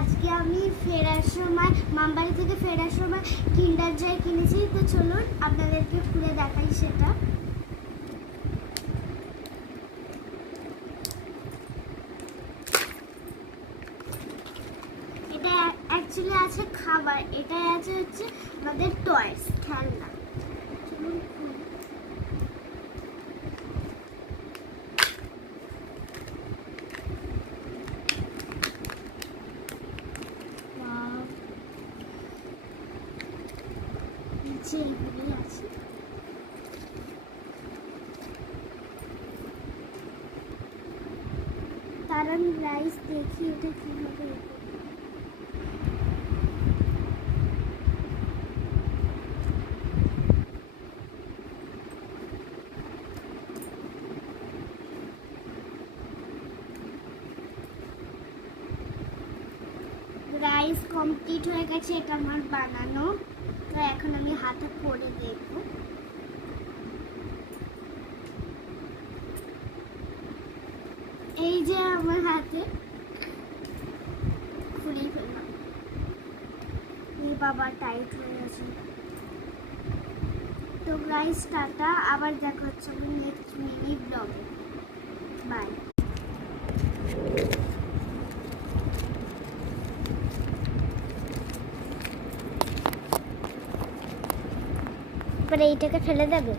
আজকে আমি ফেরার সময় মামবাড়ি থেকে ফেরার সময় কিন্ডার জয় কিনেছি। তো চলুন আপনাদেরকে খুলে দেখাই সেটা। এটা অ্যাকচুয়ালি আছে খাবার, এটা আছে হচ্ছে আমাদের টয়স, খেলনা। চলুন যেগুলি আছে তার আমি রাইস দেখি এটা কিভাবে। রাইস কমপ্লিট হয়ে গেছে, এটা আমার বানানো। তো এখন আমি হাতে পরে দেখব। এই যে আমার হাতে খুলে ফেললাম। এই বাবা টাইট হয়ে গেছে। তো গাইস টাটা, আবার দেখা হচ্ছে আমার নেক্সট মিনি ব্লগে। বাই। এইটাকে ফেলে দেবে।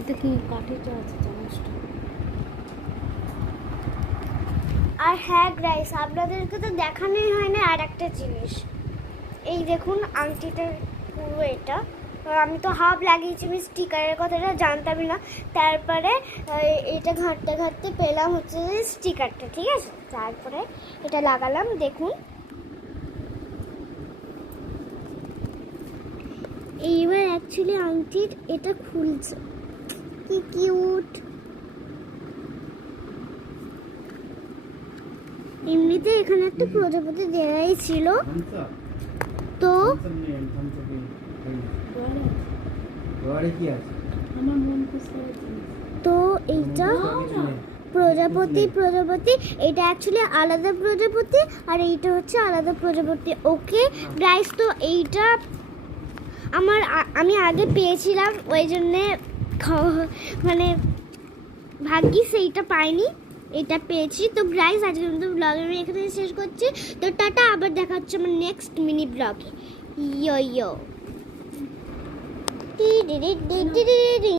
এটা কি কাঠের আছে চামচটা? আর হ্যাঁ গাইস, আপনাদেরকে তো দেখানোই হয় না আর একটা জিনিস। এই দেখুন আংটিটার পুরো এটা। আমি তো হাফ লাগিয়েছি, আমি স্টিকারের কথাটা জানতামই না। তারপরে এটা ঘাঁটতে ঘাঁটতে পেলাম হচ্ছে স্টিকারটা, ঠিক আছে। তারপরে এটা লাগালাম, দেখুন। এইবার অ্যাকচুয়ালি আংটির এটা খুলছে, কি কিউট। এমনিতে এখানে একটা প্রজাপতি দেওয়াই ছিল। তো তো এইটা প্রজাপতি এটা অ্যাকচুয়ালি আলাদা প্রজাপতি, আর এইটা হচ্ছে আলাদা প্রজাপতি। ওকে গাইস, তো এইটা আমি আগে পেয়েছিলাম, ওই জন্যে মানে ভাগ্যি সেইটা পাইনি, এটা পেয়েছি। তো গাইস আজকে কিন্তু ব্লগ আমি এখানে শেষ করছি। তো টাটা, আবার দেখা হচ্ছে আমার নেক্সট মিনি ব্লগে। ইয়ো ইয়ো।